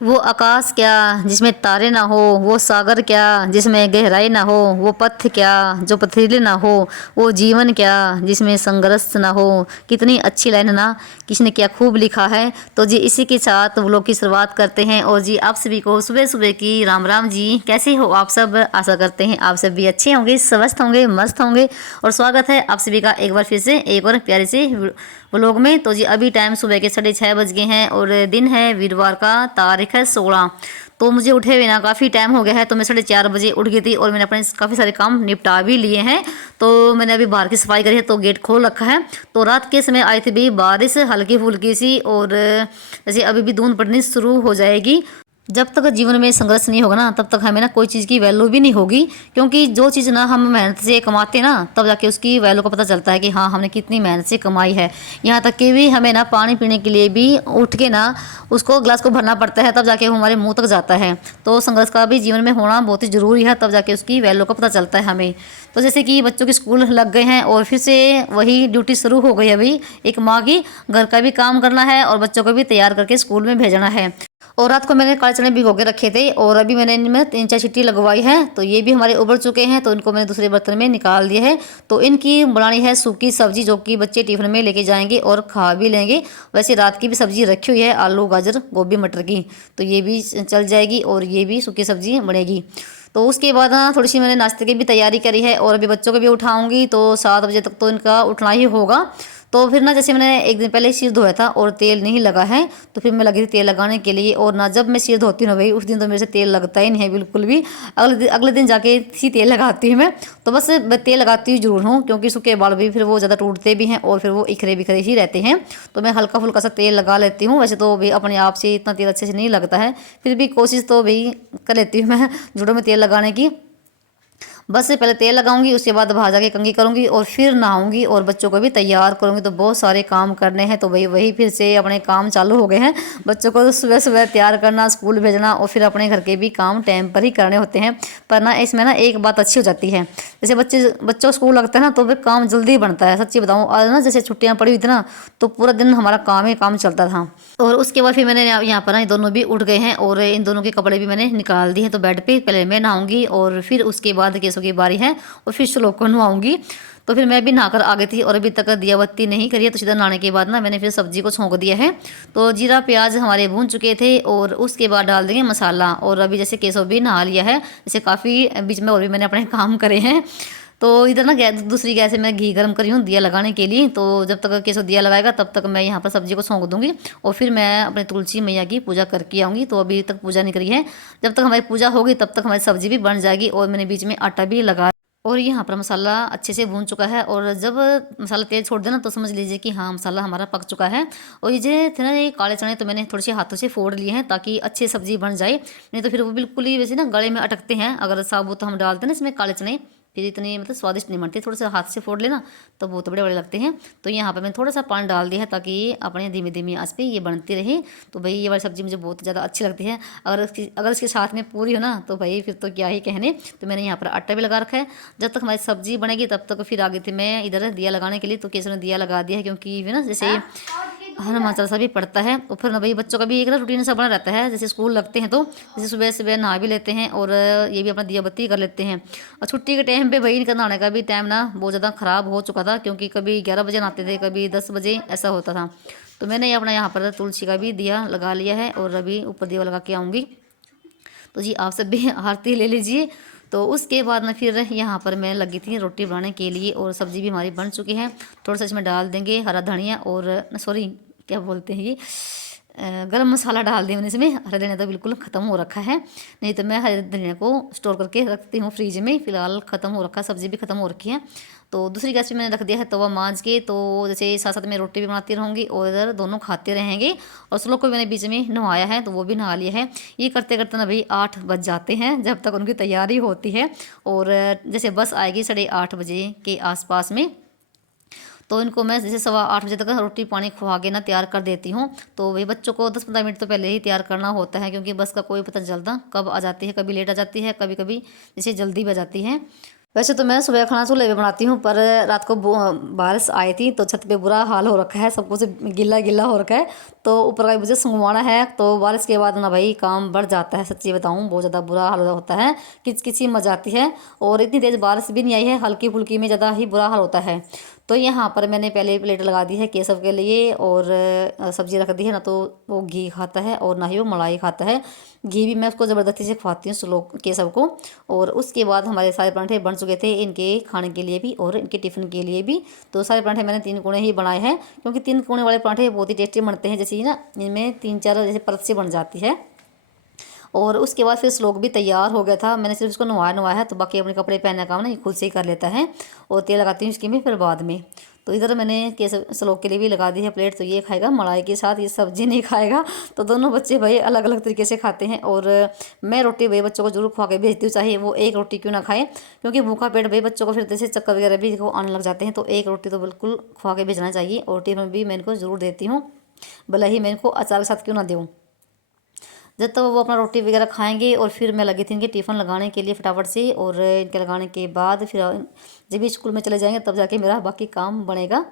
वो आकाश क्या जिसमें तारे ना हो, वो सागर क्या जिसमें गहराई ना हो, वो पथ क्या जो पथरीले ना हो, वो जीवन क्या जिसमें संघर्ष ना हो। कितनी अच्छी लाइन है ना, किसने क्या खूब लिखा है। तो जी इसी के साथ वो लोग की शुरुआत करते हैं। और जी आप सभी को सुबह सुबह की राम राम जी। कैसे हो आप सब? आशा करते हैं आप सब भी अच्छे होंगे, स्वस्थ होंगे, मस्त होंगे। और स्वागत है आप सभी का एक बार फिर से एक और प्यारे से व्लॉग में। तो जी अभी टाइम सुबह के 6:30 बज गए हैं और दिन है वीरवार का, तारीख है 16। तो मुझे उठे हुए ना काफ़ी टाइम हो गया है, तो मैं 4:30 बजे उठ गई थी और मैंने अपने काफ़ी सारे काम निपटा भी लिए हैं। तो मैंने अभी बाहर की सफाई करी है, तो गेट खोल रखा है। तो रात के समय आई थी भी बारिश हल्की फुल्की सी, और जैसे अभी भी बूंद पड़नी शुरू हो जाएगी। जब तक जीवन में संघर्ष नहीं होगा ना, तब तक हमें ना कोई चीज़ की वैल्यू भी नहीं होगी। क्योंकि जो चीज़ ना हम मेहनत से कमाते हैं ना, तब जाके उसकी वैल्यू का पता चलता है कि हाँ हमने कितनी मेहनत से कमाई है। यहाँ तक कि भी हमें ना पानी पीने के लिए भी उठ के ना उसको ग्लास को भरना पड़ता है, तब जाके वो हमारे मुंह तक जाता है। तो संघर्ष का भी जीवन में होना बहुत ही ज़रूरी है, तब जाके उसकी वैल्यू का पता चलता है हमें। तो जैसे कि बच्चों के स्कूल लग गए हैं और फिर से वही ड्यूटी शुरू हो गई है अभी एक माँ की। घर का भी काम करना है और बच्चों को भी तैयार करके स्कूल में भेजना है। और रात को मैंने काले चने भिगो के रखे थे और अभी मैंने इनमें 3-4 सीटी लगवाई है। तो ये भी हमारे उबल चुके हैं, तो इनको मैंने दूसरे बर्तन में निकाल दिया है। तो इनकी बनानी है सूखी सब्जी, जो कि बच्चे टिफिन में लेके जाएंगे और खा भी लेंगे। वैसे रात की भी सब्जी रखी हुई है, आलू गाजर गोभी मटर की, तो ये भी चल जाएगी और ये भी सूखी सब्जी बनेगी। तो उसके बाद ना थोड़ी सी मैंने नाश्ते की भी तैयारी करी है और अभी बच्चों को भी उठाऊंगी, तो 7 बजे तक तो इनका उठना ही होगा। तो फिर ना जैसे मैंने एक दिन पहले सिर धोया था और तेल नहीं लगा है, तो फिर मैं लगी थी तेल लगाने के लिए। और ना जब मैं सिर धोती हूँ भाई, उस दिन तो मेरे से तेल लगता ही नहीं है बिल्कुल भी। अगले दिन जाके सी तेल लगाती हूँ मैं। तो बस मैं तेल लगाती हूँ जरूर हूँ, क्योंकि सूखे बाल भी फिर वो ज़्यादा टूटते भी हैं और फिर वो इखरे बिखरे ही रहते हैं। तो मैं हल्का फुल्का सा तेल लगा लेती हूँ। वैसे तो भी अपने आप से इतना तेल अच्छे से नहीं लगता है, फिर भी कोशिश तो भाई कर लेती हूँ मैं जुड़ों में तेल लगाने की। बस से पहले तेल लगाऊंगी, उसके बाद बाहर जाके कंघी करूंगी और फिर नहाऊंगी और बच्चों को भी तैयार करूंगी। तो बहुत सारे काम करने हैं, तो भाई वही फिर से अपने काम चालू हो गए हैं। बच्चों को सुबह सुबह तैयार करना, स्कूल भेजना और फिर अपने घर के भी काम टाइम पर ही करने होते हैं। पर ना इसमें ना एक बात अच्छी हो जाती है, जैसे बच्चों स्कूल लगता है ना, तो फिर काम जल्दी बनता है। सच्ची बताऊँ, आज ना जैसे छुट्टियाँ पड़ी हुई थी ना, तो पूरा दिन हमारा काम ही काम चलता था। और उसके बाद फिर मैंने यहाँ पर ना ये दोनों भी उठ गए हैं और इन दोनों के कपड़े भी मैंने निकाल दिए हैं। तो बेड पे पहले मैं नहाऊंगी और फिर उसके बाद केसों की बारी है और फिर श्लोक को नहाऊंगी। तो फिर मैं भी नहाकर आ गई थी और अभी तक दिया बत्ती नहीं करी है। तो सीधा नहाने के बाद ना मैंने फिर सब्जी को छोंक दिया है। तो जीरा प्याज हमारे भून चुके थे और उसके बाद डाल देंगे मसाला। और अभी जैसे केसव भी नहा लिया है, जैसे काफ़ी बीच में और भी मैंने अपने काम करे हैं। तो इधर ना गैस, दूसरी गैस से मैं घी गर्म करी हूँ दिया लगाने के लिए। तो जब तक केसव दिया लगाएगा तब तक मैं यहाँ पर सब्जी को छोंक दूंगी और फिर मैं अपने तुलसी मैया की पूजा करके आऊँगी। तो अभी तक पूजा नहीं करी है, जब तक हमारी पूजा होगी तब तक हमारी सब्जी भी बन जाएगी। और मैंने बीच में आटा भी लगा और यहाँ पर मसाला अच्छे से भून चुका है। और जब मसाला तेल छोड़ देना तो समझ लीजिए कि हाँ मसाला हमारा पक चुका है। और ये जो थे ना ये काले चने, तो मैंने थोड़े से हाथों से फोड़ लिए हैं ताकि अच्छी सब्जी बन जाए। नहीं तो फिर वो बिल्कुल ही वैसे ना गले में अटकते हैं, अगर साबुत हम डालते हैं ना इसमें काले चने, फिर इतनी मतलब स्वादिष्ट नहीं बनती। थोड़ा सा हाथ से फोड़ लेना तो बहुत बड़े बड़े लगते हैं। तो यहाँ पर मैंने थोड़ा सा पानी डाल दिया है ताकि अपने धीमी धीमी आंच पे ये बनती रहे। तो भाई ये वाली सब्ज़ी मुझे बहुत ज़्यादा अच्छी लगती है। अगर इसके साथ में पूरी हो ना, तो भाई फिर तो क्या ही कहने। तो मैंने यहाँ पर आटा भी लगा रखा है। जब तक हमारी सब्जी बनेगी तब तक फिर आ गई थी मैं इधर दिया लगाने के लिए। तो केसर ने दिया लगा दिया है, क्योंकि ना जैसे हनुमान चालीसा भी पढ़ता है और फिर ना भाई बच्चों का भी एक ना रूटीन सा बना रहता है। जैसे स्कूल लगते हैं तो जैसे सुबह सुबह नहा भी लेते हैं और ये भी अपना दिया बत्ती कर लेते हैं। और छुट्टी के टाइम पे भाई इनका नहाने का भी टाइम ना बहुत ज़्यादा ख़राब हो चुका था, क्योंकि कभी 11 बजे नहाते थे, कभी 10 बजे ऐसा होता था। तो मैंने अपना यहाँ पर तुलसी का भी दिया लगा लिया है और अभी ऊपर दिया लगा के आऊँगी। तो जी आप सब भी आरती ले लीजिए। तो उसके बाद ना फिर यहाँ पर मैं लगी थी रोटी बनाने के लिए और सब्ज़ी भी हमारी बन चुकी है। थोड़ा सा इसमें डाल देंगे हरा धनिया और सॉरी क्या बोलते हैं ये गरम मसाला डाल दें इसमें। हरा धनिया तो बिल्कुल ख़त्म हो रखा है, नहीं तो मैं हरे धनिया को स्टोर करके रखती हूँ फ्रिज में। फ़िलहाल ख़त्म हो रखा है, सब्ज़ी भी ख़त्म हो रखी है। तो दूसरी गैस पे मैंने रख दिया है तवा मांज के। तो जैसे साथ साथ में रोटी भी बनाती रहूँगी और इधर दोनों खाते रहेंगे। और श्लोक को मैंने बीच में नहाया है, तो वो भी नहा लिया है। ये करते करते ना भाई 8 बज जाते हैं जब तक उनकी तैयारी होती है। और जैसे बस आएगी 8:30 बजे के आसपास में, तो इनको मैं जैसे 7:15 बजे तक रोटी पानी खुआ के ना तैयार कर देती हूँ। तो वही बच्चों को 10-15 मिनट तो पहले ही तैयार करना होता है, क्योंकि बस का कोई पता नहीं चलता कब आ जाती है, कभी लेट आ जाती है, कभी कभी जैसे जल्दी भी आ जाती है। वैसे तो मैं सुबह खाना चूल्हे पे बनाती हूँ, पर रात को बारिश आई थी तो छत पे बुरा हाल हो रखा है, सब कुछ गिल्ला गिल्ला हो रखा है। तो ऊपर का मुझे संगवाना है, तो बारिश के बाद ना भाई काम बढ़ जाता है, सच्ची बताऊँ बहुत ज़्यादा बुरा हाल होता है, किचकिची मच जाती है। और इतनी तेज़ बारिश भी नहीं आई है, हल्की फुल्की में ज़्यादा ही बुरा हाल होता है। तो यहाँ पर मैंने पहले प्लेट लगा दी है केशव के लिए, और सब्जी रख दी है ना, तो वो घी खाता है और ना ही वो मलाई खाता है। घी भी मैं उसको ज़बरदस्ती से खवाती हूँ श्लोक केशव को। और उसके बाद हमारे सारे पराठे बन चुके थे, इनके खाने के लिए भी और इनके टिफ़िन के लिए भी। तो सारे पराठे मैंने 3 कोने ही बनाए हैं, क्योंकि 3 कोने वाले पराठे बहुत ही टेस्टी बनते हैं, जैसे ना इनमें 3-4 जैसे परत से बन जाती है। और उसके बाद फिर श्लोक भी तैयार हो गया था, मैंने सिर्फ उसको नवाया है, तो बाकी अपने कपड़े पहनने का काम ना ये खुद से ही कर लेता है। और तेल लगाती हूँ इसकी में फिर बाद में। तो इधर मैंने केसर श्लोक के लिए भी लगा दी है प्लेट, तो ये खाएगा मलाई के साथ, ये सब्जी नहीं खाएगा। तो दोनों बच्चे भाई अलग अलग तरीके से खाते हैं। और मैं रोटी भाई बच्चों को जरूर खवा के भेजती हूँ, चाहे वो एक रोटी क्यों ना खाए, क्योंकि भूखा पेट भाई बच्चों को फिर जैसे चक्कर वगैरह भी आने लग जाते हैं। तो एक रोटी तो बिल्कुल खवा के भेजना चाहिए, और टिफिन भी मैं इनको ज़रूर देती हूँ, भले ही मैं इनको अचार के साथ क्यों ना दूँ। जब तक वो अपना रोटी वगैरह खाएंगे, और फिर मैं लगी थी इनके टिफ़िन लगाने के लिए फटाफट से। और इनके लगाने के बाद फिर जब भी स्कूल में चले जाएंगे तब जाके मेरा बाकी काम बनेगा।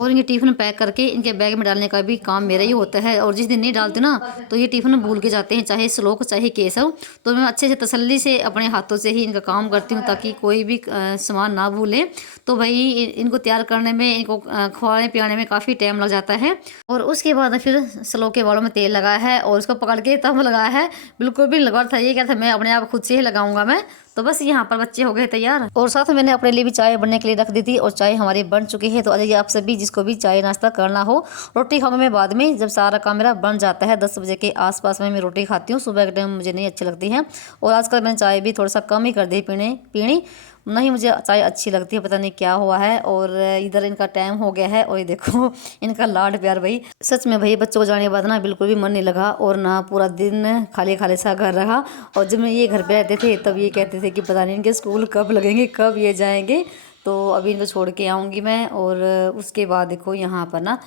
और इनके टिफ़िन पैक करके इनके बैग में डालने का भी काम मेरा ही होता है। और जिस दिन नहीं डालती ना, तो ये टिफ़िन भूल के जाते हैं, चाहे श्लोक चाहे केशव। तो मैं अच्छे से तसल्ली से अपने हाथों से ही इनका काम करती हूँ, ताकि कोई भी सामान ना भूले। तो भाई इनको तैयार करने में, इनको खवाने पिलाने में काफ़ी टाइम लग जाता है। और उसके बाद फिर श्लोक के बालों में तेल लगाया है, और उसको पकड़ के तब लगाया है, बिल्कुल भी लगा था, ये क्या था मैं अपने आप खुद से ही लगाऊंगा मैं। तो बस यहाँ पर बच्चे हो गए तैयार, और साथ में मैंने अपने लिए भी चाय बनने के लिए रख दी थी, और चाय हमारी बन चुकी है। तो आ जाइए आप सभी जिसको भी चाय नाश्ता करना हो। रोटी खाऊंगा मैं बाद में, जब सारा काम मेरा बन जाता है 10 बजे के आसपास में मैं रोटी खाती हूँ, सुबह के टाइम मुझे नहीं अच्छी लगती है। और आजकल मैंने चाय भी थोड़ा सा कम ही कर दी पीनी, नहीं मुझे चाय अच्छी लगती है, पता नहीं क्या हुआ है। और इधर इनका टाइम हो गया है, और ये देखो इनका लाड प्यार भाई, सच में भाई बच्चों को जाने के बाद ना बिल्कुल भी मन नहीं लगा, और ना पूरा दिन खाली खाली सा घर रहा। और जब मैं ये घर पे रहते थे तब ये कहते थे कि पता नहीं इनके स्कूल कब लगेंगे, कब ये जाएंगे। तो अभी इनको छोड़ के आऊँगी मैं। और उसके बाद देखो यहाँ पर ना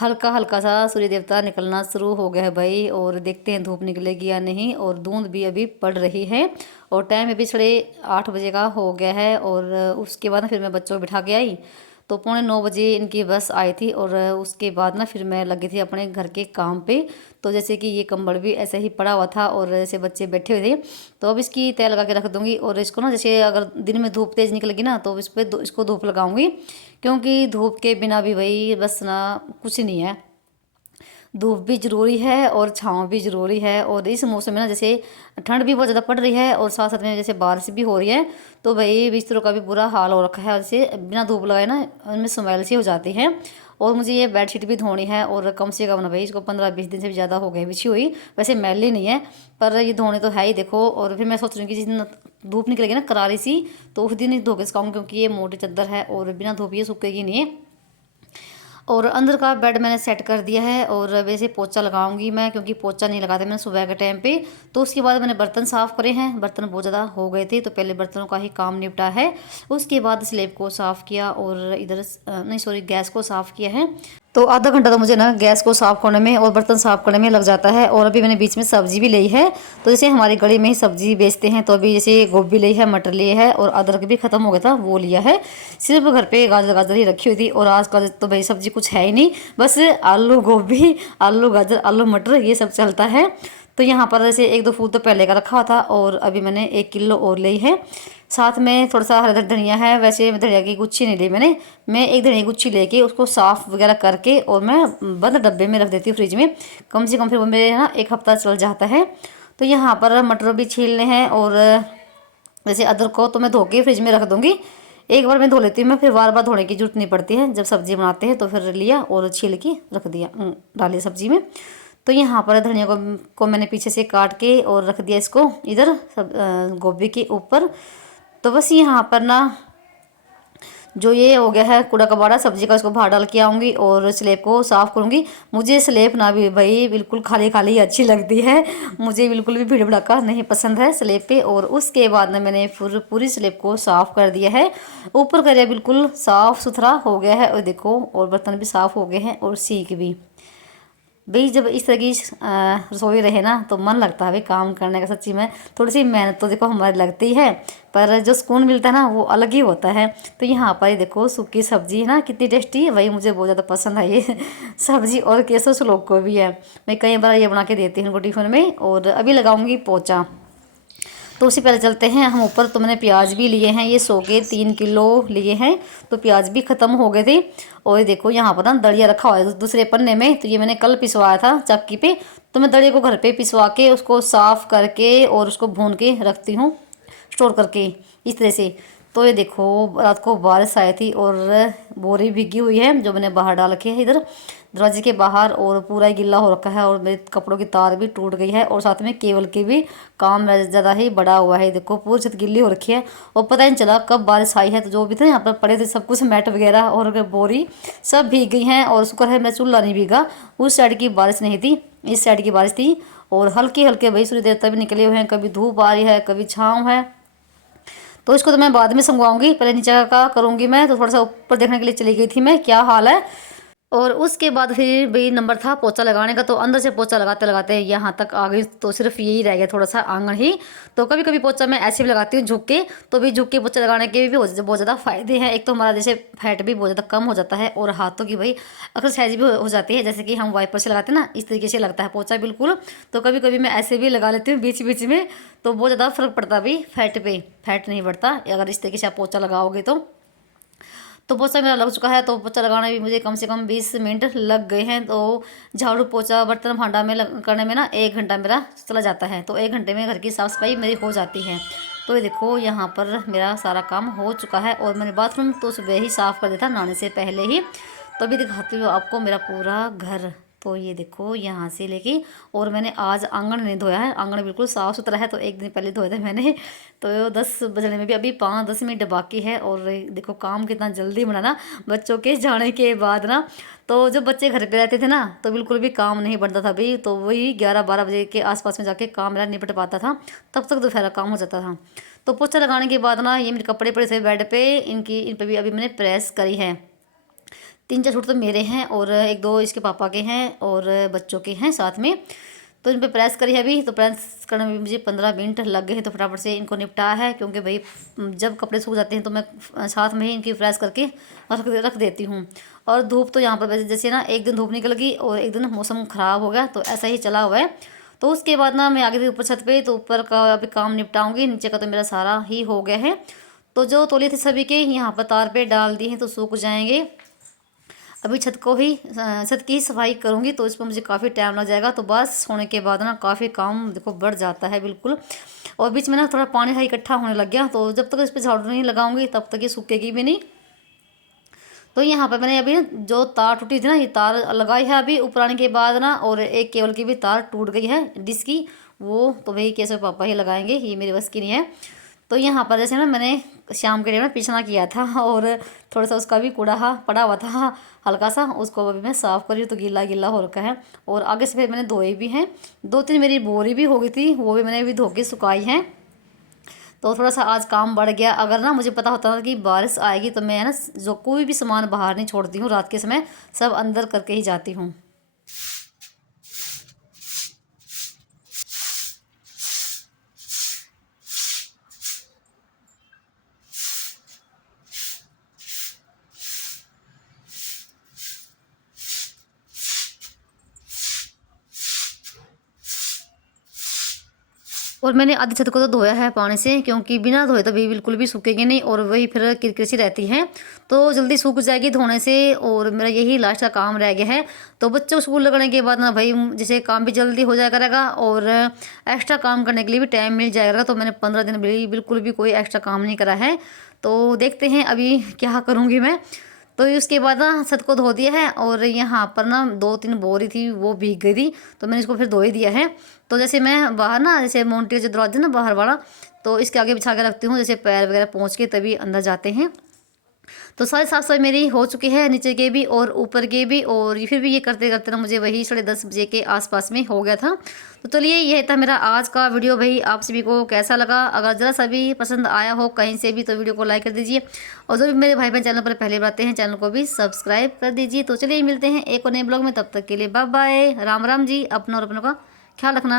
हल्का हल्का सा सूर्य देवता निकलना शुरू हो गया है भाई, और देखते हैं धूप निकलेगी या नहीं। और धुंध भी अभी पड़ रही है, और टाइम अभी 8:30 बजे का हो गया है। और उसके बाद ना फिर मैं बच्चों को बिठा के आई, तो 8:45 बजे इनकी बस आई थी। और उसके बाद ना फिर मैं लगी थी अपने घर के काम पे। तो जैसे कि ये कंबल भी ऐसे ही पड़ा हुआ था, और ऐसे बच्चे बैठे हुए थे, तो अब इसकी तय लगा के रख दूंगी। और इसको ना जैसे अगर दिन में धूप तेज़ निकलेगी ना, तो इस पर इसको धूप लगाऊंगी, क्योंकि धूप के बिना भी भाई बस ना कुछ नहीं है। धूप भी ज़रूरी है और छाँव भी ज़रूरी है। और इस मौसम में ना जैसे ठंड भी बहुत ज़्यादा पड़ रही है, और साथ साथ में जैसे बारिश भी हो रही है, तो भाई बिस्तरों का भी बुरा हाल हो रखा है। और जैसे बिना धूप लगाए ना उनमें स्मेल सी हो जाती है। और मुझे ये बेडशीट भी धोनी है, और कम से कम ना भाई इसको 15-20 दिन से भी ज़्यादा हो गए बिछी हुई। वैसे मैली नहीं है, पर ये धोने तो है ही देखो। और फिर मैं सोच रही हूँ कि जिस दिन धूप निकलेगी ना करारी सी, तो उस दिन ही धो के सुखाऊँ, क्योंकि ये मोटी चादर है और बिना धूप ये सूखेगी नहीं है। और अंदर का बेड मैंने सेट कर दिया है, और वैसे पोछा लगाऊंगी मैं, क्योंकि पोछा नहीं लगाते मैंने सुबह के टाइम पे। तो उसके बाद मैंने बर्तन साफ़ करे हैं, बर्तन बहुत ज़्यादा हो गए थे, तो पहले बर्तनों का ही काम निपटा है। उसके बाद स्लेब को साफ़ किया, और इधर नहीं सॉरी गैस को साफ़ किया है। तो आधा घंटा तो मुझे ना गैस को साफ़ करने में और बर्तन साफ़ करने में लग जाता है। और अभी मैंने बीच में सब्ज़ी भी ली है, तो जैसे हमारी गली में ही सब्ज़ी बेचते हैं, तो अभी जैसे गोभी ली है, मटर लिए है, और अदरक भी ख़त्म हो गया था वो लिया है। सिर्फ घर पे गाजर ही रखी हुई थी, और आजकल तो भाई सब्ज़ी कुछ है ही नहीं, बस आलू गोभी, आलू गाजर, आलू मटर, ये सब चलता है। तो यहाँ पर जैसे 1-2 फूल तो पहले का रखा था, और अभी मैंने 1 किलो और ली है। साथ में थोड़ा सा हरा धनिया है, वैसे धनिया की गुच्छी नहीं ली मैं एक धनिया की गुच्छी लेके उसको साफ़ वगैरह करके, और मैं बंद डब्बे में रख देती हूँ फ्रिज में, कम से कम फिर वो मेरे ना 1 हफ्ता चल जाता है। तो यहाँ पर मटर भी छीलने हैं, और जैसे अदरक को तो मैं धो के फ्रिज में रख दूँगी, एक बार मैं धो लेती हूँ मैं, फिर बार बार धोने की जरूरत नहीं पड़ती है। जब सब्ज़ी बनाते हैं तो फिर लिया और छील के रख दिया, डाली सब्ज़ी में। तो यहाँ पर धनिया को मैंने पीछे से काट के और रख दिया इसको इधर सब गोभी के ऊपर। तो बस यहाँ पर ना जो ये हो गया है कूड़ा कबाड़ा सब्जी का, उसको बाहर डाल के आऊँगी और स्लेब को साफ़ करूँगी। मुझे स्लेब ना भी भाई बिल्कुल खाली खाली अच्छी लगती है, मुझे बिल्कुल भी भीड़ भड़का नहीं पसंद है स्लेब पे। और उसके बाद ना मैंने पूरी स्लेब को साफ़ कर दिया है, ऊपर का बिल्कुल साफ़ सुथरा हो गया है। और देखो और बर्तन भी साफ़ हो गए हैं और सीख भी। भाई जब इस तरह की रसोई रहे ना तो मन लगता है भाई काम करने का। सच्ची में थोड़ी सी मेहनत तो देखो हमारी लगती है, पर जो सुकून मिलता है ना वो अलग ही होता है। तो यहाँ पर देखो सूखी सब्जी है ना कितनी टेस्टी है, भाई मुझे बहुत ज़्यादा पसंद है ये सब्जी। और कैसे लोग को भी है, मैं कई बार ये बना के देती हूँ उनको टिफ़िन में। और अभी लगाऊंगी पोछा, तो उससे पहले चलते हैं हम ऊपर। तो मैंने प्याज भी लिए हैं, ये 100 के 3 किलो लिए हैं, तो प्याज भी ख़त्म हो गए थे। और ये देखो यहाँ पर ना दलिया रखा हुआ है दूसरे पन्ने में, तो ये मैंने कल पिसवाया था चक्की पे। तो मैं दलिया को घर पे पिसवा के उसको साफ़ करके और उसको भून के रखती हूँ स्टोर करके इस तरह से। तो ये देखो रात को बारिश आई थी और बोरी भीगी हुई है जो मैंने बाहर डाल के है इधर दरवाजे के बाहर, और पूरा ही गिल्ला हो रखा है। और मेरे कपड़ों की तार भी टूट गई है और साथ में केबल की भी काम ज़्यादा ही बड़ा हुआ है। देखो पूरी छत गिल्ली हो रखी है और पता ही नहीं चला कब बारिश आई है। तो जो भी थे यहाँ पर पड़े थे सब कुछ मैट वगैरह और बोरी सब भीग गई हैं। और शुक्र है मेरा चूल्हा नहीं भीगा, उस साइड की बारिश नहीं थी, इस साइड की बारिश थी। और हल्के हल्के भाई सूर्य देवता भी निकले हुए हैं, कभी धूप आ रही है कभी छाँव है। तो इसको तो मैं बाद में संगवाऊंगी, पहले नीचे का करूंगी मैं। तो थोड़ा सा ऊपर देखने के लिए चली गई थी मैं क्या हाल है। और उसके बाद फिर भाई नंबर था पोछा लगाने का, तो अंदर से पोछा लगाते लगाते यहाँ तक आ गई। तो सिर्फ यही रह गया थोड़ा सा आंगन ही। तो कभी कभी पोछा मैं ऐसे भी लगाती हूँ झुक के। तो भी झुक के पोछा लगाने के भी बहुत ज़्यादा फायदे हैं। एक तो हमारा जैसे फैट भी बहुत ज़्यादा कम हो जाता है और हाथों की भाई एक्सरसाइज भी हो जाती है, जैसे कि हम वाइपर से लगाते हैं ना इस तरीके से लगता है पोछा बिल्कुल। तो कभी कभी मैं ऐसे भी लगा लेती हूँ बीच बीच में, तो बहुत ज़्यादा फर्क पड़ता है भाई फैट पे, फैट नहीं बढ़ता अगर इस तरीके से आप पोछा लगाओगे तो पोछा मेरा लग चुका है। तो पोछा लगाने में मुझे कम से कम 20 मिनट लग गए हैं। तो झाड़ू पोछा बर्तन भांडा में करने में ना 1 घंटा मेरा चला जाता है। तो 1 घंटे में घर की साफ़ सफाई मेरी हो जाती है। तो ये देखो यहाँ पर मेरा सारा काम हो चुका है। और मैंने बाथरूम तो सुबह ही साफ़ कर दिया था नहाने से पहले ही। तो अभी दिखाती हूँ आपको मेरा पूरा घर। तो ये देखो यहाँ से लेके, और मैंने आज आंगन नहीं धोया है, आंगन बिल्कुल साफ़ सुथरा है। तो एक दिन पहले धोए थे मैंने। तो 10 बजने में भी अभी 5-10 मिनट बाकी है। और देखो काम कितना जल्दी बना ना बच्चों के जाने के बाद ना। तो जब बच्चे घर पे रहते थे ना तो बिल्कुल भी काम नहीं बनता था भाई। तो वही 11-12 बजे के आसपास में जाके काम मेरा निपट पाता था, तब तक दोपहर काम हो जाता था। तो पोछा लगाने के बाद ना ये मेरे कपड़े पड़े थे बेड पे, इन पर भी अभी मैंने प्रेस करी है। 3-4 सूट तो मेरे हैं और 1-2 इसके पापा के हैं और बच्चों के हैं साथ में। तो इन पे प्रेस करी है अभी। तो प्रेस करने में मुझे 15 मिनट लग गए हैं। तो फटाफट से इनको निपटाया है, क्योंकि भाई जब कपड़े सूख जाते हैं तो मैं साथ में ही इनकी प्रेस करके रख देती हूँ। और धूप तो यहाँ पर जैसे ना एक दिन धूप निकल गई और एक दिन मौसम ख़राब हो गया, तो ऐसा ही चला हुआ है। तो उसके बाद ना मैं आगे थी ऊपर छत पे, तो ऊपर का अभी काम निपटाऊंगी, नीचे का तो मेरा सारा ही हो गया है। तो जो तौलिए थे सभी के यहाँ पर तार पे डाल दिए हैं, तो सूख जाएंगे। अभी छत की ही सफाई करूँगी, तो इस पर मुझे काफ़ी टाइम लग जाएगा। तो बस होने के बाद ना काफ़ी काम देखो बढ़ जाता है बिल्कुल। और बीच में ना थोड़ा पानी है इकट्ठा होने लग गया, तो जब तक इस पर झाड़ू नहीं लगाऊंगी तब तक ये सूखेगी भी नहीं। तो यहाँ पर मैंने अभी जो तार टूटी थी ना, ये तार लगाई है अभी ऊपर आने के बाद ना। और एक केबल की भी तार टूट गई है डिश की, वो तो भाई कैसे पापा ही लगाएंगे, ये मेरे बस की नहीं है। तो यहाँ पर जैसे ना मैंने शाम के टाइम में पिछना किया था और थोड़ा सा उसका भी कूड़ा पड़ा हुआ था हल्का सा, उसको अभी मैं साफ़ करी, तो गीला गीला हो रखा है। और आगे से फिर मैंने धोई भी हैं, 2-3 मेरी बोरी भी हो गई थी, वो भी मैंने अभी धो के सुखाई हैं। तो थोड़ा सा आज काम बढ़ गया। अगर ना मुझे पता होता था कि बारिश आएगी तो मैं ना जो कोई भी सामान बाहर नहीं छोड़ती हूँ रात के समय, सब अंदर करके ही जाती हूँ। और मैंने आधी छत को तो धोया है पानी से, क्योंकि बिना धोए तो भी बिल्कुल भी सूखेगी नहीं और वही फिर किरकिर सी रहती है, तो जल्दी सूख जाएगी धोने से। और मेरा यही लास्ट का काम रह गया है। तो बच्चों को स्कूल लगने के बाद ना भाई जैसे काम भी जल्दी हो जाया करेगा और एक्स्ट्रा काम करने के लिए भी टाइम मिल जाएगा। तो मैंने 15 दिन बिल्कुल भी कोई एक्स्ट्रा काम नहीं करा है। तो देखते हैं अभी क्या करूँगी मैं। तो उसके बाद ना छत को धो दिया है। और यहाँ पर ना 2-3 बोरी थी वो भीग गई थी, तो मैंने इसको फिर धो ही दिया है। तो जैसे मैं बाहर ना जैसे मोन्टी का जो दरवाजा ना बाहर वाला, तो इसके आगे बिछा के रखती हूँ, जैसे पैर वगैरह पहुँच के तभी अंदर जाते हैं। तो सारी साफ सफाई मेरी हो चुकी है, नीचे के भी और ऊपर के भी। और फिर भी ये करते करते ना मुझे वही 10:30 बजे के आसपास में हो गया था। तो चलिए यह था मेरा आज का वीडियो। भाई आप सभी को कैसा लगा? अगर ज़रा सा भी पसंद आया हो कहीं से भी तो वीडियो को लाइक कर दीजिए, और जो भी मेरे भाई बहन चैनल पर पहले बार आते हैं चैनल को भी सब्सक्राइब कर दीजिए। तो चलिए मिलते हैं एक और नए ब्लॉग में, तब तक के लिए बाय बाय, राम राम जी। अपना और अपनों का ख्याल रखना।